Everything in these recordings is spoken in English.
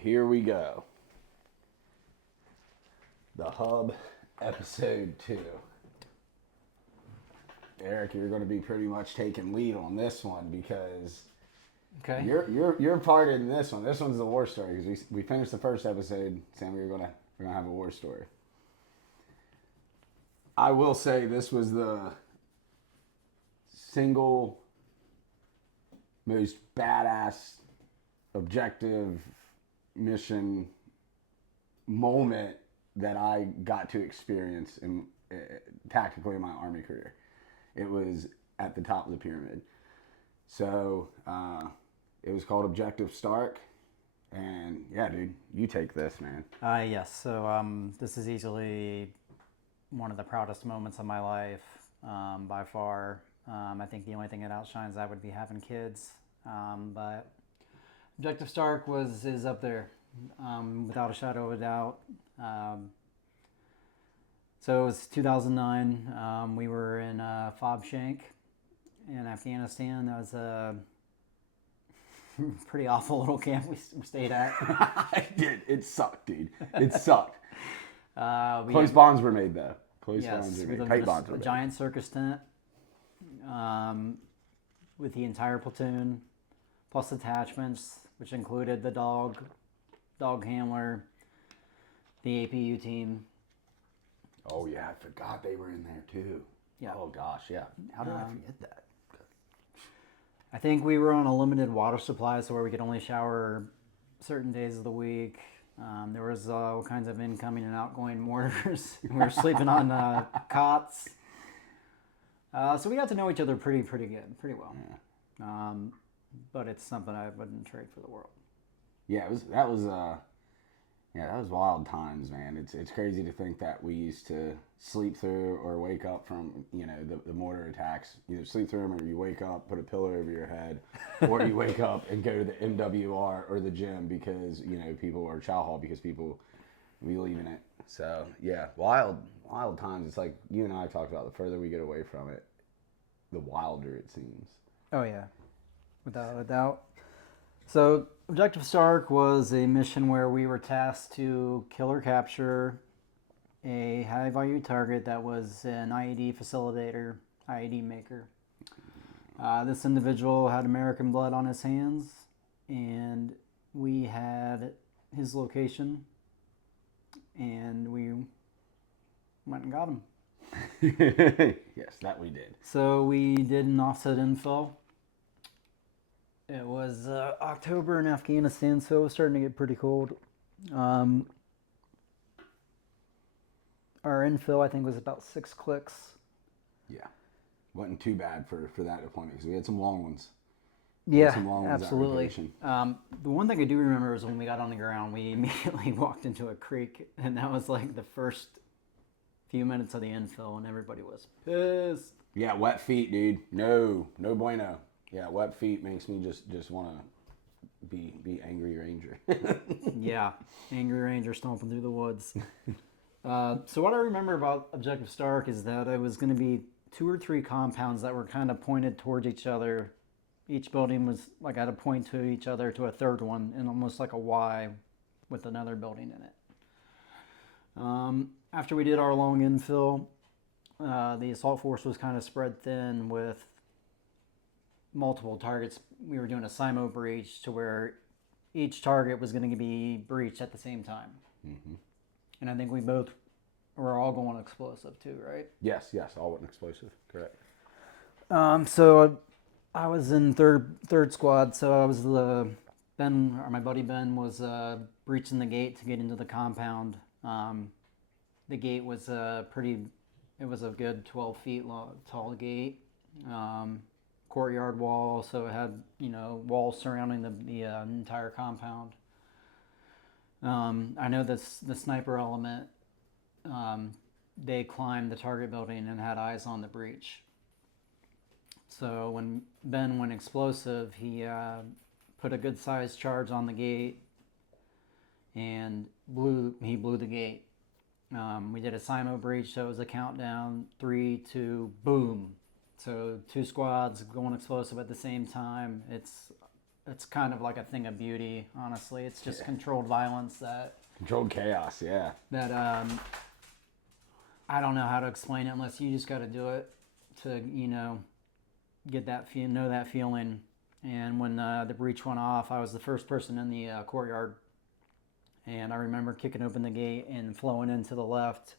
here we go. The Hub, episode 2. Eric, you're going to be pretty much taking lead on this one because you're part in this one. This one's the war story because we finished the first episode saying we're gonna have a war story. I will say this was the single most badass objective mission moment that I got to experience in tactically in my Army career. It was at the top of the pyramid. So it was called Objective Stark. And yeah, dude, you take this, man. Yes, so this is easily one of the proudest moments of my life by far. I think the only thing that outshines that would be having kids. But Objective Stark is up there without a shadow of a doubt. So it was 2009. We were in Fob Shank in Afghanistan. That was a pretty awful little camp we stayed at. It sucked, dude. It sucked. Close had, bonds were made, though. Yes, bonds were we made. lived Tight in bonds were a made. giant circus tent with the entire platoon, plus attachments, which included the dog handler, the APU team. Oh, yeah, I forgot they were in there, too. Yeah. Oh, gosh, yeah. How did I forget that? I think we were on a limited water supply, so where we could only shower certain days of the week. There was all kinds of incoming and outgoing mortars. We were sleeping on cots. So we got to know each other pretty good, pretty well. Yeah. But it's something I wouldn't trade for the world. Yeah, that was wild times, man. It's crazy to think that we used to sleep through or wake up from, the mortar attacks. Either sleep through them or you wake up, put a pillow over your head, or you wake up and go to the MWR or the gym because, people, or chow hall because people be leaving it. So, yeah, wild times. It's like you and I talked about, the further we get away from it, the wilder it seems. Oh, yeah. Without a doubt. So, Objective Stark was a mission where we were tasked to kill or capture a high-value target that was an IED facilitator, IED maker. This individual had American blood on his hands, and we had his location, and we went and got him. Yes, that we did. So we did an offset infill. It was October in Afghanistan, so it was starting to get pretty cold. Our infill, I think, was about 6 clicks. Yeah. Wasn't too bad for that deployment because we had some long ones. Yeah, some long ones absolutely. The one thing I do remember is when we got on the ground, we immediately walked into a creek, and that was like the first few minutes of the infill, and everybody was pissed. Yeah, wet feet, dude. No bueno. Yeah, wet feet makes me just want to be angry ranger. Yeah, angry ranger stomping through the woods. So what I remember about Objective Stark is that it was going to be 2 or 3 compounds that were kind of pointed towards each other. Each building was like at a point to each other to a third one, and almost like a Y with another building in it. After we did our long infill, the assault force was kind of spread thin with multiple targets. We were doing a SIMO breach to where each target was going to be breached at the same time. Mm-hmm. And I think we both were all going explosive too, right? Yes, all went explosive, correct. So I was in third squad, so I was my buddy Ben was breaching the gate to get into the compound. The gate was it was a good 12 feet long, tall gate. Courtyard wall, so it had walls surrounding the entire compound. I know the sniper element, they climbed the target building and had eyes on the breach. So when Ben went explosive, he put a good sized charge on the gate and blew the gate. We did a SIMO breach, so it was a countdown, 3, 2, boom. So 2 squads going explosive at the same time. It's it's kind of like a thing of beauty, honestly. It's just controlled violence Controlled chaos, yeah. that I don't know how to explain it unless you just got to do it to, get that know that feeling. And when the breach went off, I was the first person in the courtyard. And I remember kicking open the gate and flowing into the left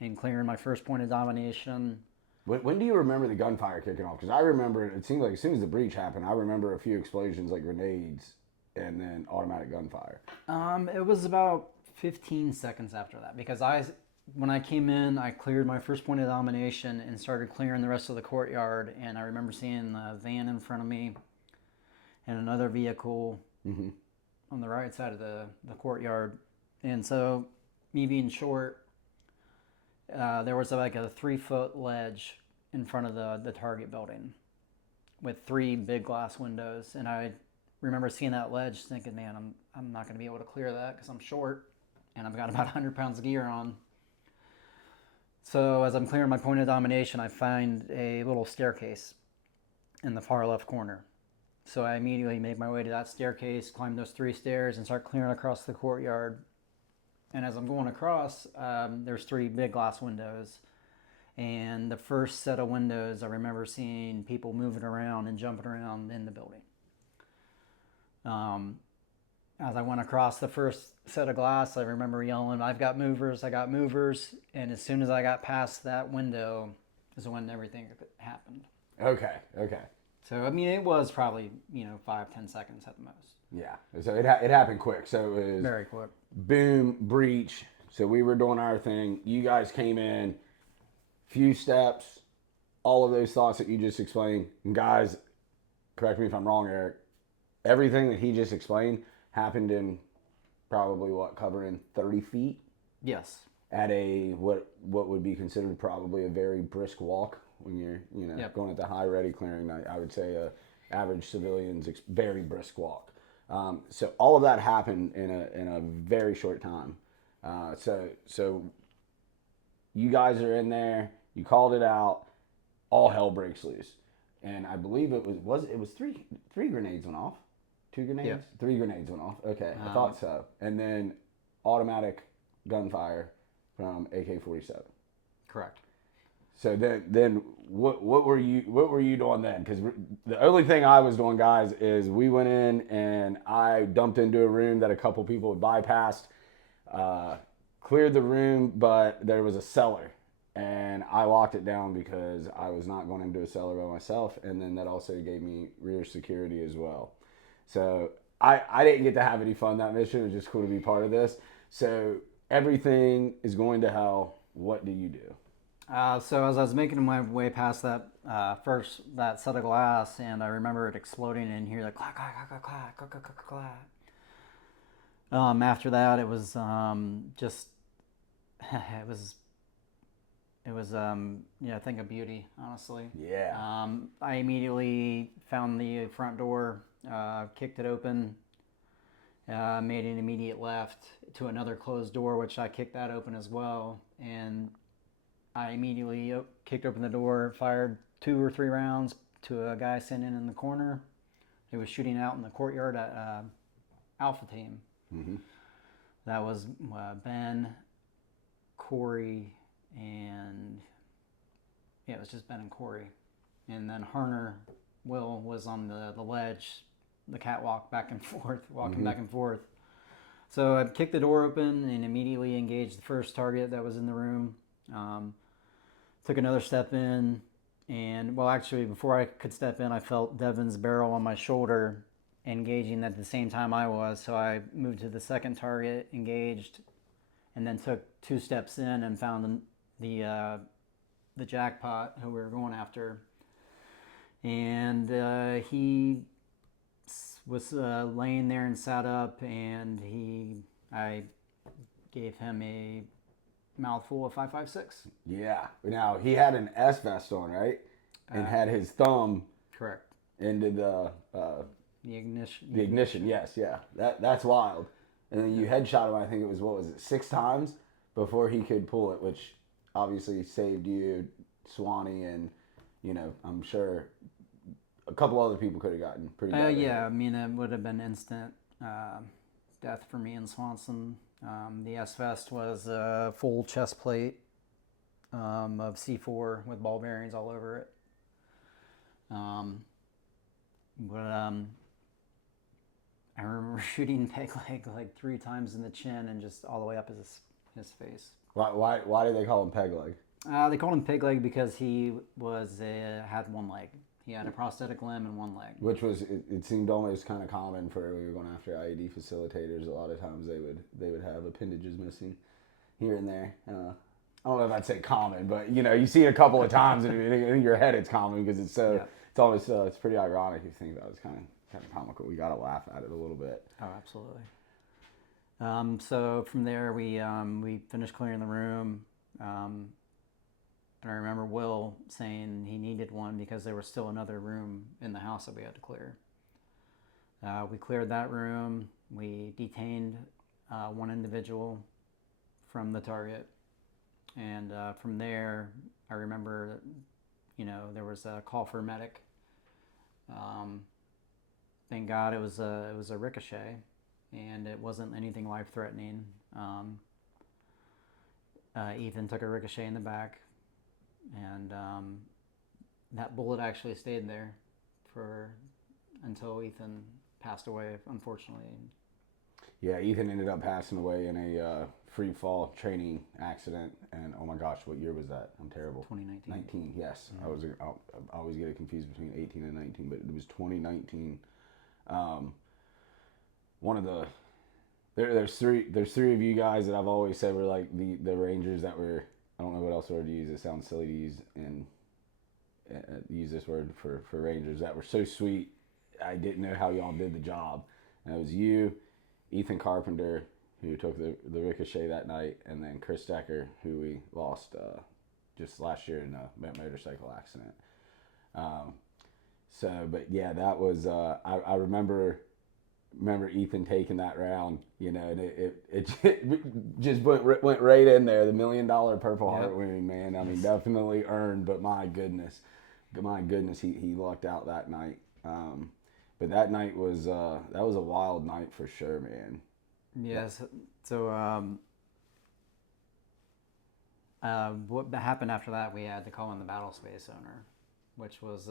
and clearing my first point of domination. When do you remember the gunfire kicking off? Because I remember it seemed like as soon as the breach happened, I remember a few explosions like grenades and then automatic gunfire. It was about 15 seconds after that because when I came in, I cleared my first point of domination and started clearing the rest of the courtyard. And I remember seeing the van in front of me and another vehicle on the right side of the courtyard. And so, me being short, there was like a 3-foot ledge in front of the target building with 3 big glass windows. And I remember seeing that ledge thinking, man, I'm not going to be able to clear that because I'm short and I've got about 100 pounds of gear on. So as I'm clearing my point of domination, I find a little staircase in the far left corner. So I immediately made my way to that staircase, climbed those 3 stairs, and start clearing across the courtyard. And as I'm going across, there's 3 big glass windows. And the first set of windows, I remember seeing people moving around and jumping around in the building. As I went across the first set of glass, I remember yelling, I've got movers, I got movers. And as soon as I got past that window is when everything happened. Okay. So, I mean, it was probably, 5-10 seconds at the most. Yeah. So it happened quick. So it was very quick. Boom, breach. So we were doing our thing. You guys came in, few steps, all of those thoughts that you just explained. And guys, correct me if I'm wrong, Eric. Everything that he just explained happened in probably covering 30 feet? Yes. At a what would be considered probably a very brisk walk when you're going at the high ready clearing. I would say a average civilian's very brisk walk. So all of that happened in a very short time. So you guys are in there. You called it out. All hell breaks loose, and I believe it was three grenades went off. 2 grenades? Yeah. 3 grenades went off. Okay, I thought so. And then automatic gunfire from AK-47. Correct. So then what were you doing then? Because the only thing I was doing, guys, is we went in and I dumped into a room that a couple people had bypassed, cleared the room, but there was a cellar. And I locked it down because I was not going into a cellar by myself. And then that also gave me rear security as well. So I didn't get to have any fun that mission. It was just cool to be part of this. So everything is going to hell. What do you do? So as I was making my way past that that set of glass, and I remember it exploding in here, like clack, clack, clack, clack, clack, clack, clack, clack. After that, it was just it was a thing of beauty, honestly. Yeah. I immediately found the front door, kicked it open, made an immediate left to another closed door, which I kicked that open as well, and I immediately kicked open the door, fired 2 or 3 rounds to a guy sitting in the corner. He was shooting out in the courtyard at Alpha Team. Mm-hmm. That was Ben, Corey, and it was just Ben and Corey. And then Will was on the ledge, the catwalk back and forth, walking back and forth. So I kicked the door open and immediately engaged the first target that was in the room. Took another step in, and actually before I could step in, I felt Devin's barrel on my shoulder engaging at the same time I was. So I moved to the second target, engaged, and then took 2 steps in and found the jackpot who we were going after. And he was laying there and sat up, and I gave him a mouthful of 5.56. Yeah. Now he had an S vest on, right? And had his thumb correct into the ignition. The ignition, yes, yeah. That's wild. And then you headshot him. I think it was 6 times before he could pull it, which obviously saved you, Swanee, and I'm sure couple other people could have gotten pretty bad. Yeah, I mean, it would have been instant death for me and Swanson. The S-Vest was a full chest plate of C4 with ball bearings all over it. But I remember shooting peg leg like 3 times in the chin and just all the way up his face. Why do they call him peg leg? They called him pig leg because he had one leg. He had a prosthetic limb and one leg. Which was it seemed almost kind of common for when we were going after IED facilitators. A lot of times they would have appendages missing here and there. I don't know if I'd say common, but you see it a couple of times and in your head it's common because it's so it's always it's pretty ironic if you think about it. It's kind of comical. We got to laugh at it a little bit. Oh, absolutely. So from there we finished clearing the room. And I remember Will saying he needed one because there was still another room in the house that we had to clear. We cleared that room. We detained one individual from the target. And from there, I remember, there was a call for a medic. Thank God it was a ricochet, and it wasn't anything life-threatening. Ethan took a ricochet in the back. And that bullet actually stayed there until Ethan passed away, unfortunately. Yeah, Ethan ended up passing away in a free fall training accident. And oh my gosh, what year was that? I'm terrible. 2019. 19, yes. Mm-hmm. I always get it confused between 18 and 19, but it was 2019. One of the there's three of you guys that I've always said were like the Rangers that were. I don't know what else word to use. It sounds silly to use this word for Rangers that were so sweet. I didn't know how y'all did the job. And it was you, Ethan Carpenter, who took the ricochet that night, and then Chris Decker, who we lost just last year in a motorcycle accident. But yeah, that was I remember Ethan taking that round, and it just went right in there. The $1 million Purple Heart wound, man. I mean, definitely earned, but my goodness, he lucked out that night. But that night was a wild night for sure, man. Yes. So what happened after that? We had to call in the battle space owner, which was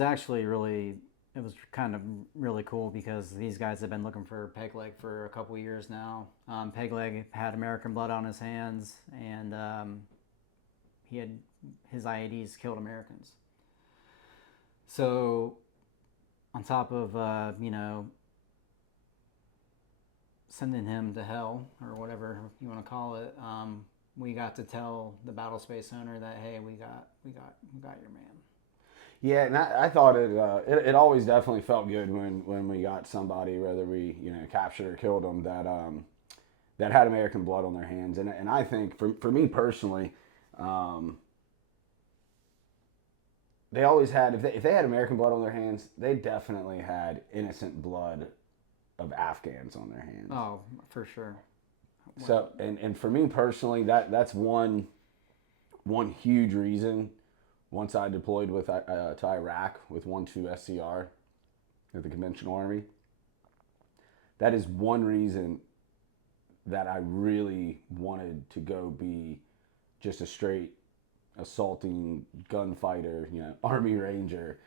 actually really. It was kind of really cool because these guys have been looking for Peg Leg for a couple years now. Peg Leg had American blood on his hands, and his IEDs killed Americans. So, on top of sending him to hell or whatever you want to call it, we got to tell the battle space owner that hey, we got your man. Yeah, and I thought it always definitely felt good when we got somebody, whether we captured or killed them, that had American blood on their hands, and I think for me personally, they always had if they had American blood on their hands, they definitely had innocent blood of Afghans on their hands. Oh, for sure. So and for me personally, that's one huge reason. Once I deployed to Iraq with 1-2 SCR at the Conventional Army, that is one reason that I really wanted to go be just a straight assaulting gunfighter, Army Ranger.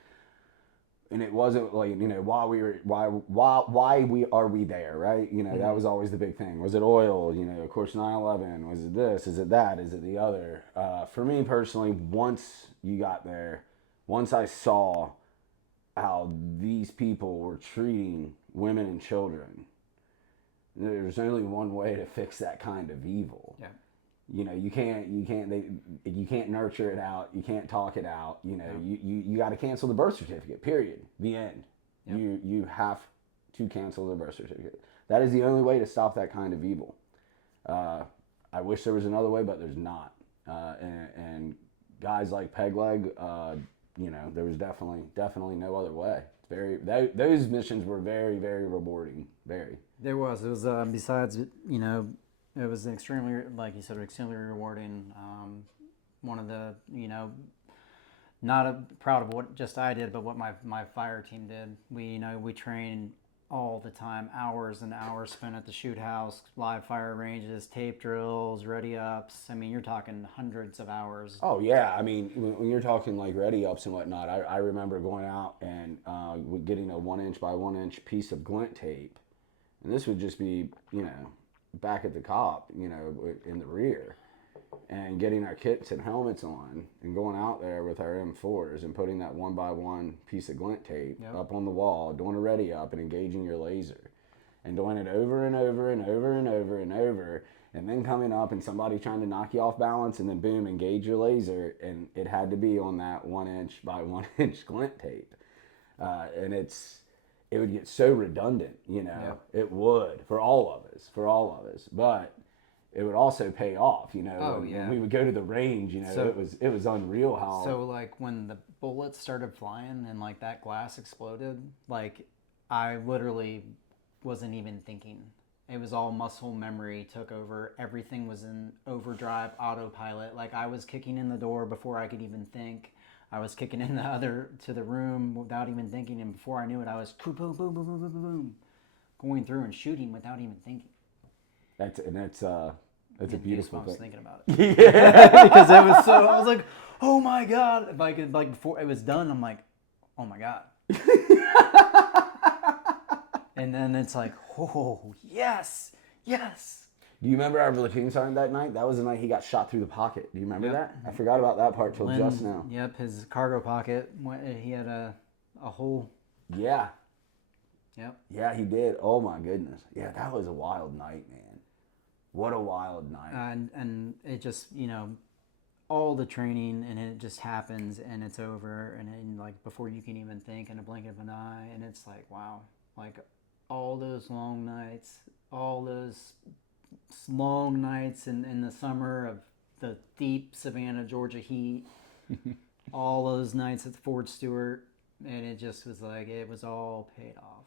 And it wasn't like, why are we there, right? That was always the big thing. Was it oil? Of course, 9/11. Was it this? Is it that? Is it the other? For me personally, once you got there, once I saw how these people were treating women and children, there's only one way to fix that kind of evil. Yeah. You can't nurture it out. You can't talk it out. You got to cancel the birth certificate. Period. The end. Yep. You have to cancel the birth certificate. That is the only way to stop that kind of evil. I wish there was another way, but there's not. And guys like Peg Leg, there was definitely no other way. Those missions were very, very rewarding. Very. There was. It was besides it was extremely, like you said, extremely rewarding. One of the proud of what just I did, but what my fire team did. We train all the time, hours and hours spent at the shoot house, live fire ranges, tape drills, ready ups. I mean, you're talking hundreds of hours. Oh yeah, I mean, when you're talking like ready ups and whatnot, I remember going out and getting a 1 inch by 1 inch piece of glint tape, and this would just be, back at the cop, in the rear, and getting our kits and helmets on and going out there with our M4s and putting that 1 by 1 piece of glint tape up on the wall, doing a ready up and engaging your laser, and doing it over and over and over and over and over, and then coming up and somebody trying to knock you off balance, and then boom, engage your laser, and it had to be on that 1 inch by 1 inch glint tape, and it would get so redundant, It would for all of us, but it would also pay off, when we would go to the range, it was unreal how. So like when the bullets started flying and like that glass exploded, like I literally wasn't even thinking. It was all muscle memory took over. Everything was in overdrive, autopilot. Like I was kicking in the door before I could even think. I was kicking in to the room without even thinking, and before I knew it, I was boom, boom, boom, boom, boom, boom, boom, going through and shooting without even thinking. That's a beautiful thing. Thinking about it. Yeah, because it was so. I was like, oh my god! Like before it was done, I'm like, oh my god. And then it's like, oh yes, yes. Do you remember our platoon sergeant that night? That was the night he got shot through the pocket. Do you remember that? I forgot about that part till just now. Yep, his cargo pocket. He had a hole. Yeah. Yep. Yeah, he did. Oh my goodness. Yeah, that was a wild night, man. What a wild night. And it just, all the training, and it just happens and it's over, and like before you can even think, in a blink of an eye, and it's like, wow, like all those long nights, all those long nights in the summer of the deep Savannah, Georgia heat, all those nights at Fort Stewart, and it just was like, it was all paid off.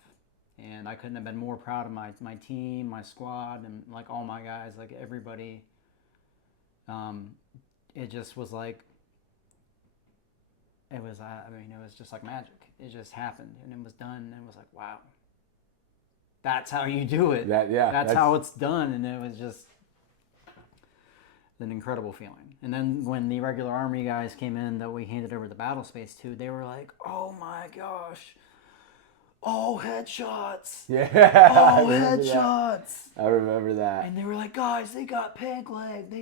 And I couldn't have been more proud of my team, my squad, and like all my guys, like everybody. It just was like, it was just like magic. It just happened, and it was done, and it was like, wow. That's how you do it. That's how it's done, and it was just an incredible feeling. And then when the regular Army guys came in that we handed over the battle space to, they were like, oh my gosh, all headshots. Yeah. All headshots. I remember that. And they were like, guys, they got peg leg.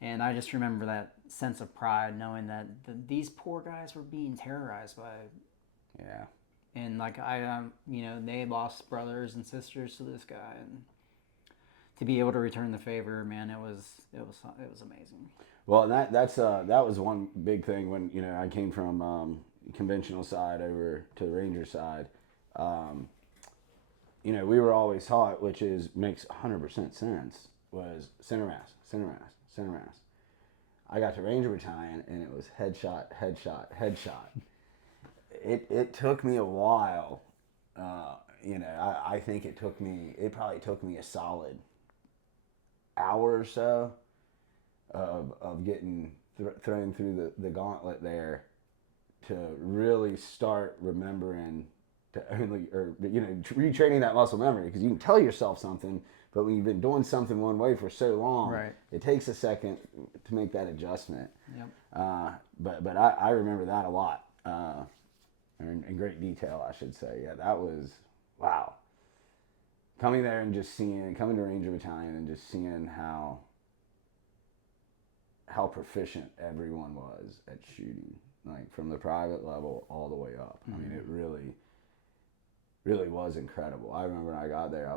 And I just remember that sense of pride, knowing that these poor guys were being terrorized by. Yeah. And like they lost brothers and sisters to this guy, and to be able to return the favor, man, it was amazing. Well, that was one big thing when I came from conventional side over to the Ranger side. We were always taught, which makes 100% sense, was center mass. I got to Ranger Battalion, and it was headshot. It took me a while, I think it probably took me a solid hour or so of getting thrown through the gauntlet there to really start remembering retraining that muscle memory, because you can tell yourself something, but when you've been doing something one way for so long, right, it takes a second to make that adjustment. Yep. But I remember that a lot. In great detail, I should say. Yeah, that was, wow. Coming there and just coming to Ranger Battalion and just seeing how proficient everyone was at shooting, like from the private level all the way up. Mm-hmm. I mean, it really, really was incredible. I remember when I got there, I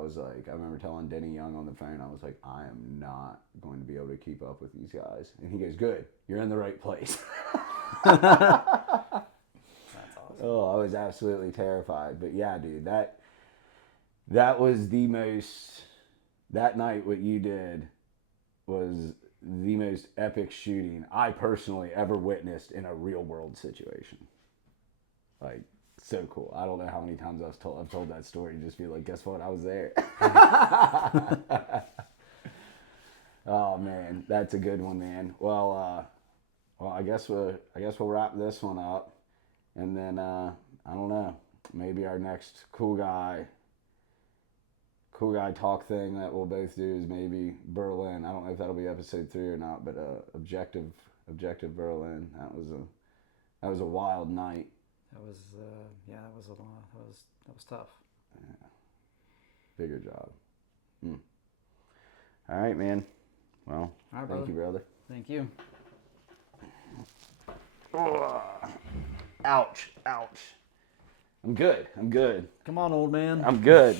remember telling Denny Young on the phone, I was like, I am not going to be able to keep up with these guys. And he goes, good, you're in the right place. Oh, I was absolutely terrified. But yeah, dude, that was that night what you did was the most epic shooting I personally ever witnessed in a real world situation. Like, so cool. I don't know how many times I've told that story, just be like, guess what? I was there. Oh man, that's a good one, man. Well, Well, I guess we'll wrap this one up, and then I don't know, maybe our next cool guy talk thing that we'll both do is maybe Berlin. I don't know if that'll be episode 3 or not, but objective Berlin. That was a wild night. That was that was a lot. That was tough. Yeah. Bigger job. All right, man. Well, all right, thank you, brother. Thank you. Ouch. I'm good. Come on, old man. I'm good.